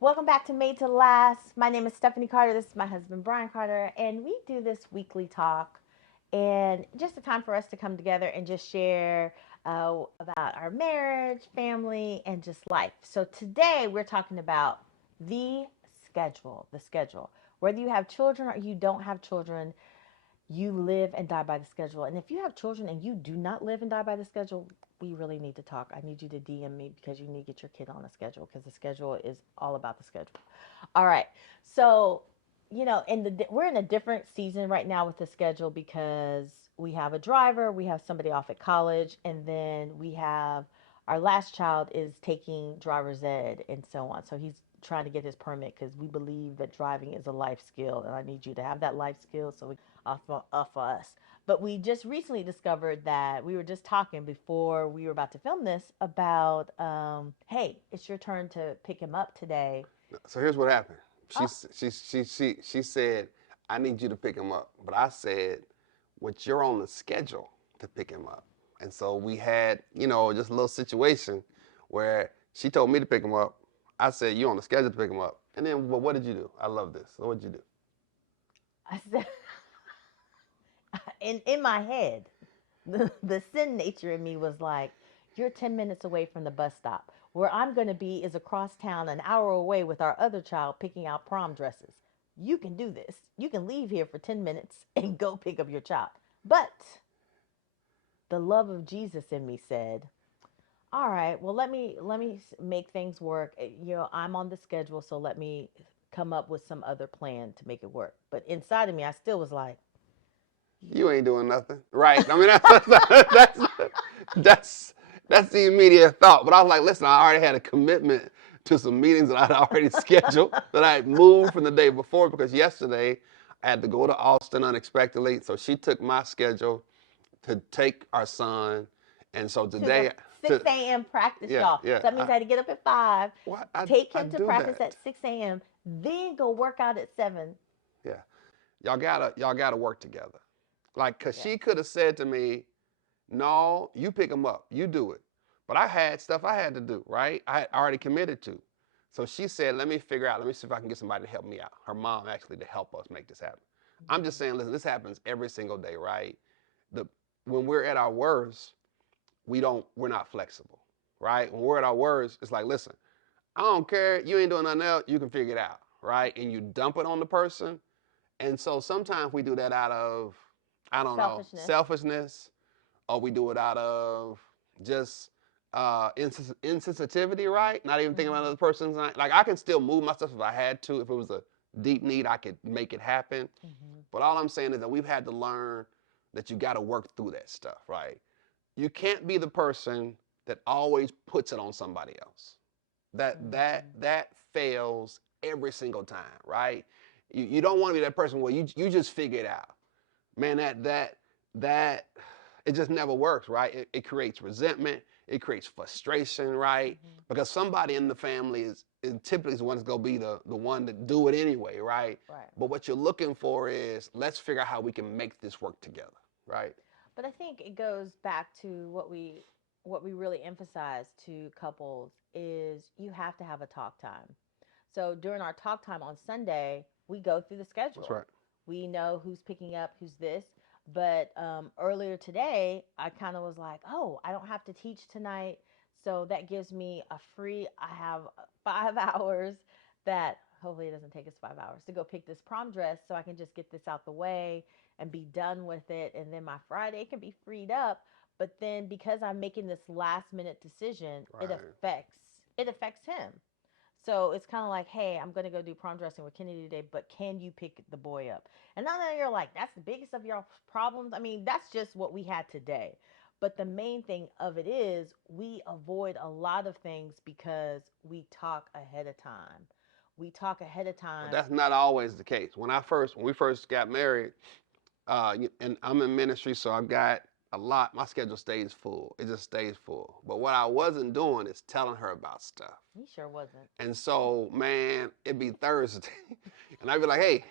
Welcome back to Made to Last. My name is Stephanie Carter. This is my husband, Bryan Carter, and we do this weekly talk and just a time for us to come together and just share about our marriage, family, and just life. So today we're talking about the the schedule. Whether you have children or you don't have children, you live and die by the schedule. And if you have children and you do not live and die by the schedule, we really need to talk. I need you to DM me because you need to get your kid on a schedule because the schedule is all about the schedule. All right. So, we're in a different season right now with the schedule because we have a driver, we have somebody off at college, and then we have our last child is taking driver's ed and so on. So he's trying to get his permit because we believe that driving is a life skill, and I need you to have that life skill so we off of us. But we just recently discovered that we were just talking before we were about to film this about, hey, it's your turn to pick him up today. So here's what happened. She Oh, s- she said, "I need you to pick him up," but I said, "Well, you're on the schedule to pick him up." And so we had, just a little situation where she told me to pick him up. I said, "You on the schedule to pick him up." And then, well, what did you do? I love this. So what did you do? I said, in my head, the sin nature in me was like, you're 10 minutes away from the bus stop. Where I'm going to be is across town, an hour away with our other child picking out prom dresses. You can do this. You can leave here for 10 minutes and go pick up your child. But the love of Jesus in me said, all right, well, let me make things work. I'm on the schedule, so let me come up with some other plan to make it work. But inside of me, I still was like, You ain't doing nothing, right? I mean, that's that's the immediate thought. But I was like, listen, I already had a commitment to some meetings that I'd already scheduled that I had moved from the day before because yesterday I had to go to Austin unexpectedly. So she took my schedule to take our son, and so to the today, 6 a.m. practice, yeah, y'all. yeah, So that means I had to get up at 5, what take I him to do practice that, at 6 a.m., then go work out at 7. yeah. Y'all gotta work together, like, cause Yeah. she could have said to me, no, you pick them up. You do it. But I had stuff I had to do, right? I had already committed to. So she said, let me figure out, let me see if I can get somebody to help me out. Her mom actually to help us make this happen. I'm just saying, listen, this happens every single day, right? The when we're at our worst, we're not flexible, right? When we're at our worst, it's like, listen, I don't care, you ain't doing nothing else, you can figure it out, right? And you dump it on the person. And so sometimes we do that out of, I don't know, Selfishness. selfishness, or we do it out of just insensitivity, right? Not even thinking about Mm-hmm. another person's. Like, I can still move myself if I had to. If it was a deep need, I could make it happen. Mm-hmm. But all I'm saying is that we've had to learn that you got to work through that stuff, right? You can't be the person that always puts it on somebody else. That fails every single time, right? You don't want to be that person where you just figure it out. Man, that it just never works, right? It creates resentment, it creates frustration, right? Mm-hmm. Because somebody in the family is typically the one that's gonna be the one to do it anyway, right? Right. But what you're looking for is let's figure out how we can make this work together, right? But I think it goes back to what we really emphasize to couples is you have to have a talk time. So during our talk time on Sunday, we go through the That's schedule. right. We know who's picking up, who's this. But earlier today, I kind of was like, oh, I don't have to teach tonight. So that gives me I have 5 hours that hopefully it doesn't take us 5 hours to go pick this prom dress so I can just get this out the way and be done with it. And then my Friday can be freed up. But then because I'm making this last minute decision, Right. it affects him. So it's kind of like, hey, I'm gonna go do prom dressing with Kennedy today, but can you pick the boy up? And now that you're like, that's the biggest of your problems. I mean, that's just what we had today. But the main thing of it is we avoid a lot of things because we talk ahead of time. We talk ahead of But time. that's not always the case. When we first got married, and I'm in ministry, so I've got a lot. My schedule stays full. It just stays full. But what I wasn't doing is telling her about stuff. He sure wasn't. And so, man, it'd be Thursday, and I'd be like, "Hey,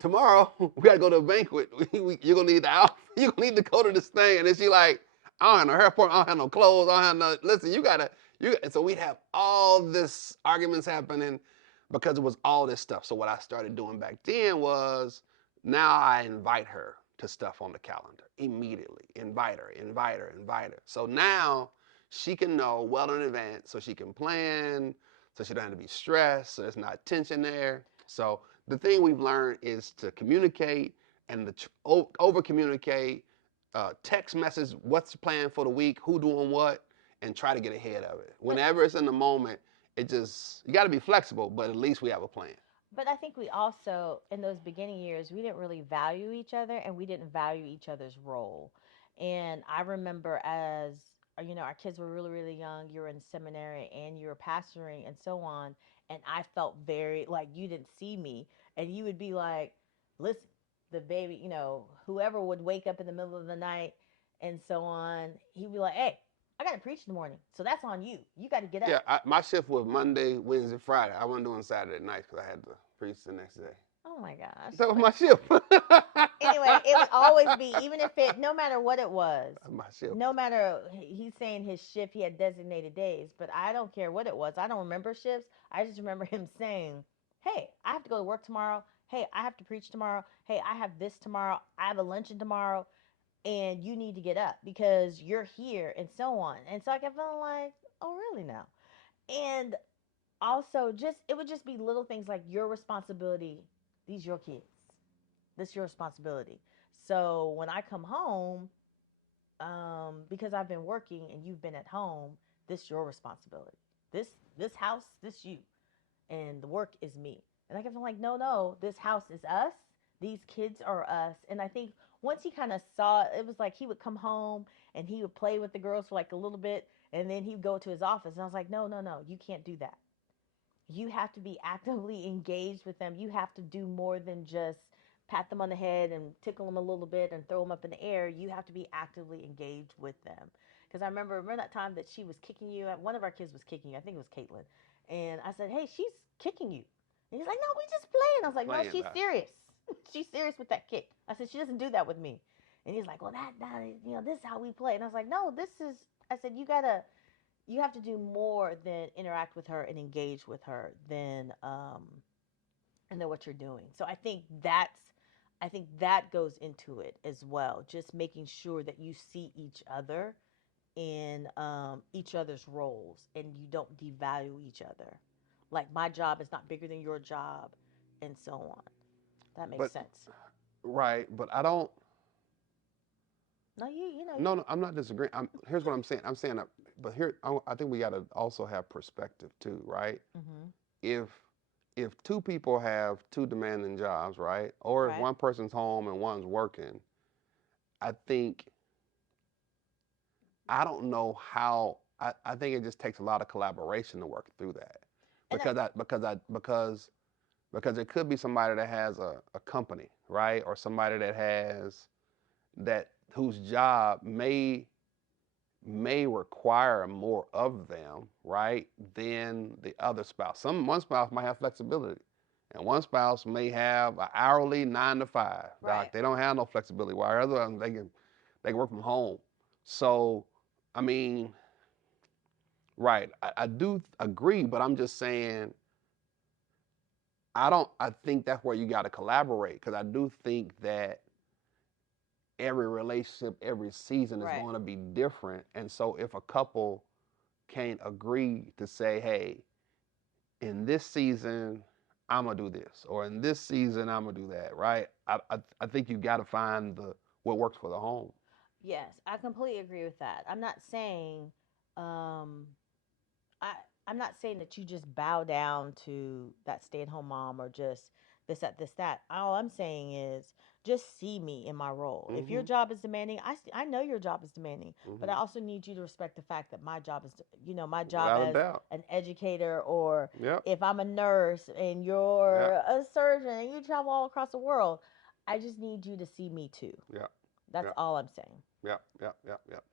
tomorrow we gotta go to a banquet. You're gonna need the outfit. You're gonna need to go to this thing." And then she like, "I don't have no hair for. I don't have no clothes. I don't have no. Listen, you gotta. You." And so we'd have all this arguments happening. because it was all this stuff. So what I started doing back then was now I invite her to stuff on the calendar immediately. Invite her, invite her, invite her. So now she can know well in advance so she can plan, so she don't have to be stressed, so there's not tension there. So the thing we've learned is to communicate and over communicate, text message what's the plan for the week, who doing what, and try to get ahead of it. But Whenever it's in the moment, it just you got to be flexible, but at least we have a plan. but I think we also in those beginning years we didn't really value each other and we didn't value each other's role. And I remember as our kids were really young, you were in seminary and you were pastoring and so on, and I felt very like you didn't see me and you would be like, "Listen, the baby, whoever would wake up in the middle of the night and so on, he'd be like, "Hey, I got to preach in the morning. So that's on you. You got to get up." Yeah, my shift was Monday, Wednesday, Friday. I wasn't doing Saturday nights because I had to preach the next day. Oh my gosh. That was But my shift. anyway, it would always be, even if it, no matter what it was, My shift. no matter, he's saying his shift, he had designated days, but I don't care what it was. I don't remember shifts. I just remember him saying, "Hey, I have to go to work tomorrow. Hey, I have to preach tomorrow. Hey, I have this tomorrow. I have a luncheon tomorrow. And you need to get up because you're here," and so on. And so I kept feeling like, oh, really now? And also, just it would just be little things like your responsibility. These your kids. This your responsibility. So when I come home, because I've been working and you've been at home, this your responsibility. This this house, this you, and the work is me. And I kept like, no, this house is us. These kids are us. And I think once he kind of saw it, it was like he would come home and he would play with the girls for like a little bit, and then he'd go to his office. And I was like, no, you can't do that. You have to be actively engaged with them. You have to do more than just pat them on the head and tickle them a little bit and throw them up in the air. You have to be actively engaged with them. Because I remember that time that she was kicking you. One of our kids was kicking you. I think it was Caitlin. And I said, "Hey, she's kicking you." And he's like, "No, we just playing." I was like, "No, Playing she's that. serious. She's serious with that kick." I said, "She doesn't do that with me." And he's like, "Well, this is how we play." And I was like, "No, this is." I said, you have to do more than interact with her and engage with her than and then what you're doing. So I think that goes into it as well. Just making sure that you see each other in each other's roles and you don't devalue each other. Like my job is not bigger than your job, and so on. That makes But sense. right, but I don't. No, you know No, I'm not disagreeing. Here's what I'm saying. I'm saying that, but here I think we got to also have perspective too, right? mm-hmm. If if two people have two demanding jobs, right, or if Right. one person's home and one's working, I think I don't know how. I think it just takes a lot of collaboration to work through that And I, because it could be somebody that has a company, right, or somebody that has that whose job may require more of them, right, than the other spouse. One spouse might have flexibility, and one spouse may have an hourly 9 to 5. right. They don't have no flexibility. While other they can work from home. So, I mean, right, I do agree, but I'm just saying I don't. I think that's where you got to collaborate because I do think that every relationship, every season is Right. going to be different, and so if a couple can't agree to say, hey, in this season, I'm gonna do this, or in this season, I'm gonna do that, right? I think you got to find the what works for the home. Yes, I completely agree with that. Um I I'm not saying that you just bow down to that stay-at-home mom or just this that. All I'm saying is just see me in my role. If your Mm-hmm. job is demanding, I know your job is demanding, but I Mm-hmm. also need you to respect the fact that my job is, my job Without a as doubt. an educator, or Yep. if I'm a nurse and Yep. you're a surgeon and you travel all across the world, I just need you to see me too. Yep. That's Yep. all I'm saying. Yep. Yep. Yep. Yep.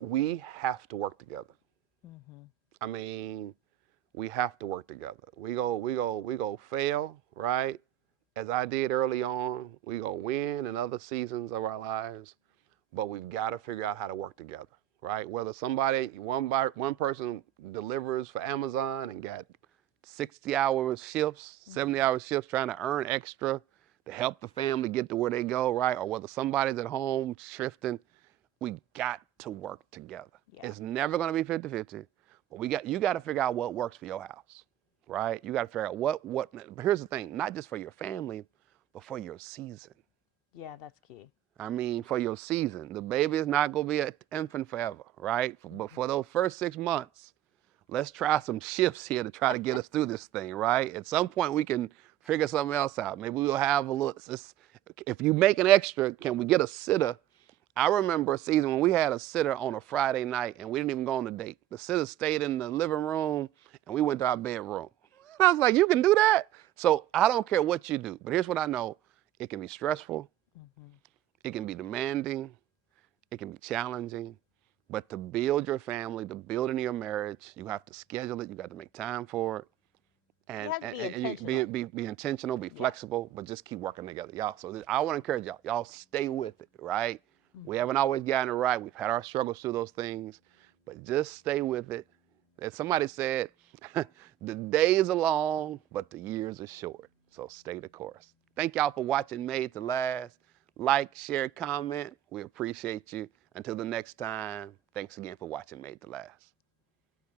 We have to work together. Mhm. I mean, we have to work together. We go fail, right? As I did early on, we go win in other seasons of our lives, but we've got to figure out how to work together, right? Whether one person delivers for Amazon and got 60-hour shifts, 70-hour shifts, trying to earn extra to help the family get to where they go, right? Or whether somebody's at home shifting, we got to work together. Yeah. It's never going to be 50-50, but you got to figure out what works for your house, right? You got to figure out what. But here's the thing: not just for your family, but for your season. Yeah, that's key. I mean, for your season, the baby is not going to be an infant forever, right? But for those first 6 months, let's try some shifts here to try to get us through this thing, right? At some point, we can figure something else out. Maybe we'll have a little. If you make an extra, can we get a sitter? I remember a season when we had a sitter on a Friday night and we didn't even go on a date. The sitter stayed in the living room and we went to our bedroom. I was like, you can do that? So I don't care what you do, but here's what I know: it can be stressful, Mm-hmm. it can be demanding, it can be challenging. But to build your family, to build into your marriage, you have to schedule it. You got to make time for it, You and have to be and you intentional. be intentional, be Yeah. flexible, but just keep working together, y'all. So I want to encourage y'all. Y'all stay with it, right? We Mm-hmm. haven't always gotten it right. We've had our struggles through those things, but just stay with it. As somebody said, the days are long, but the years are short. So stay the course. Thank y'all for watching Made to Last. Like, share, comment. We appreciate you. Until the next time, thanks again for watching Made to Last.